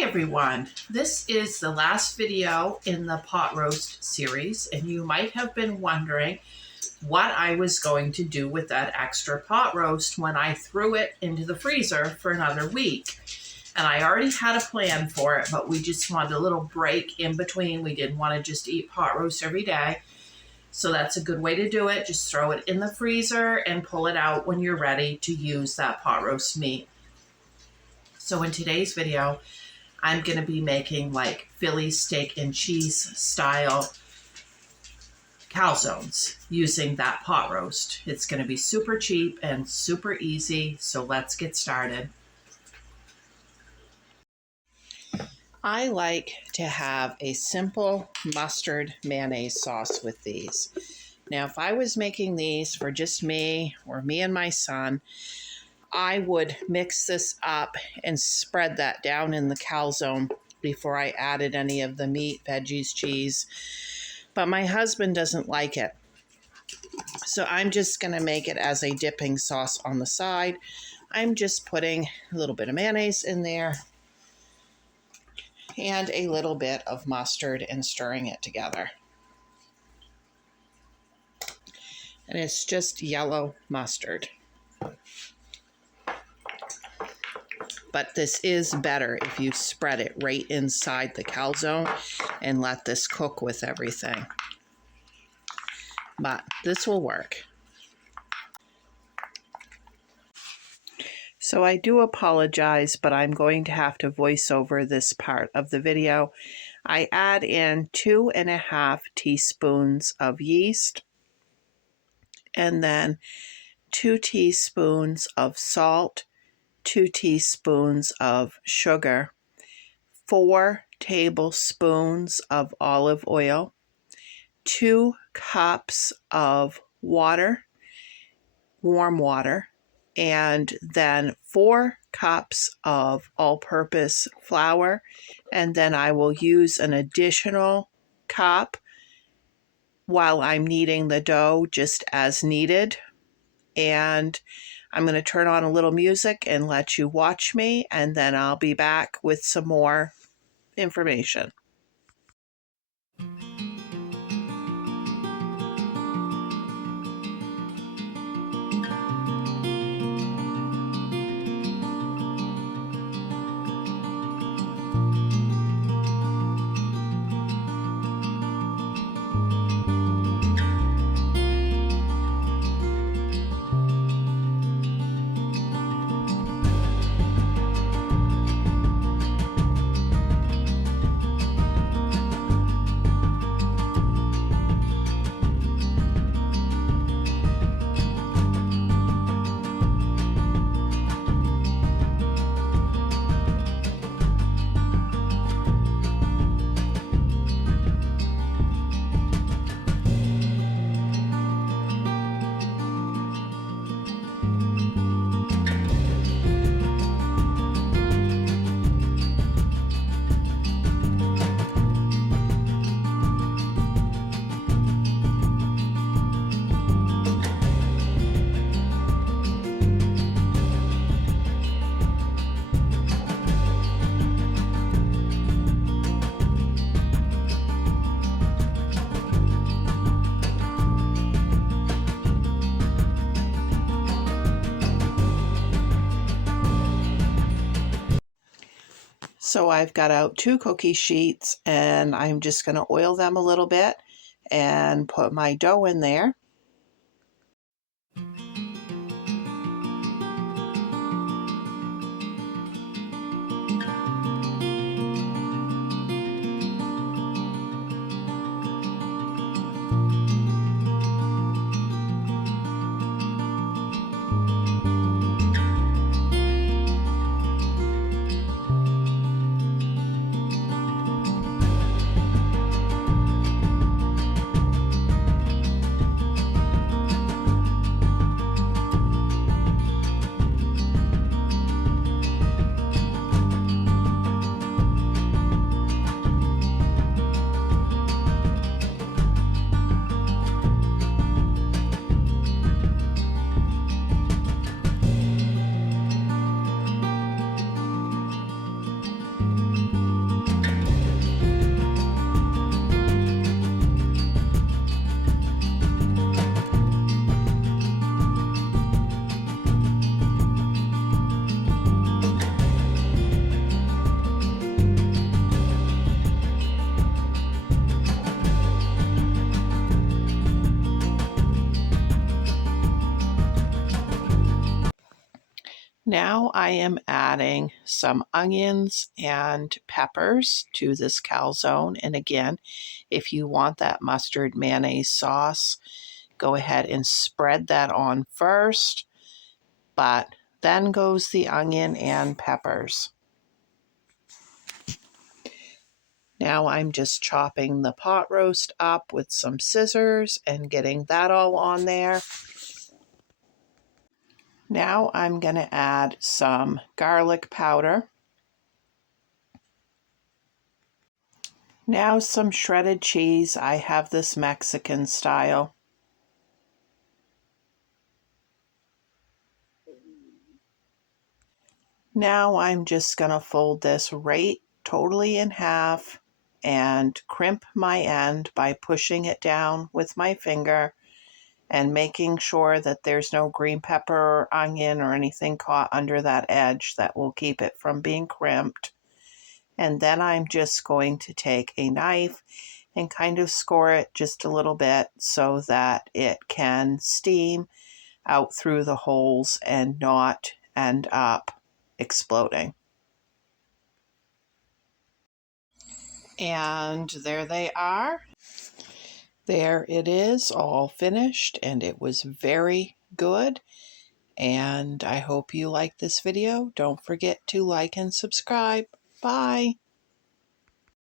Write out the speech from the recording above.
Hi everyone, this is the last video in the pot roast series, and you might have been wondering what I was going to do with that extra pot roast when I threw it into the freezer for another week. And I already had a plan for it, but we just wanted a little break in between. We didn't want to just eat pot roast every day. So that's a good way to do it. Just throw it in the freezer and pull it out when you're ready to use that pot roast meat. So in today's video, I'm going to be making like Philly steak and cheese style calzones using that pot roast. It's going to be super cheap and super easy, so let's get started. I like to have a simple mustard mayonnaise sauce with these. Now, if I was making these for just me or me and my son, I would mix this up and spread that down in the calzone before I added any of the meat, veggies, cheese. But my husband doesn't like it. So I'm just going to make it as a dipping sauce on the side. I'm just putting a little bit of mayonnaise in there and a little bit of mustard and stirring it together. And it's just yellow mustard. But this is better if you spread it right inside the calzone and let this cook with everything. But this will work. So I do apologize, but I'm going to have to voice over this part of the video. I add in 2.5 teaspoons of yeast and then 2 teaspoons of salt, 2 teaspoons of sugar, 4 tablespoons of olive oil, 2 cups of water, warm water, and then 4 cups of all-purpose flour, and then I will use an additional cup while I'm kneading the dough just as needed. And I'm going to turn on a little music and let you watch me, and then I'll be back with some more information. So I've got out 2 cookie sheets, and I'm just going to oil them a little bit and put my dough in there. Now I am adding some onions and peppers to this calzone. And again, if you want that mustard mayonnaise sauce, go ahead and spread that on first, but then goes the onion and peppers. Now I'm just chopping the pot roast up with some scissors and getting that all on there. Now I'm going to add some garlic powder. Now some shredded cheese. I have this Mexican style. Now I'm just going to fold this right totally in half and crimp my end by pushing it down with my finger and making sure that there's no green pepper or onion or anything caught under that edge that will keep it from being crimped. And then I'm just going to take a knife and kind of score it just a little bit so that it can steam out through the holes and not end up exploding. And there they are. There it is, all finished, and it was very good. And I hope you like this video. Don't forget to like and subscribe. Bye.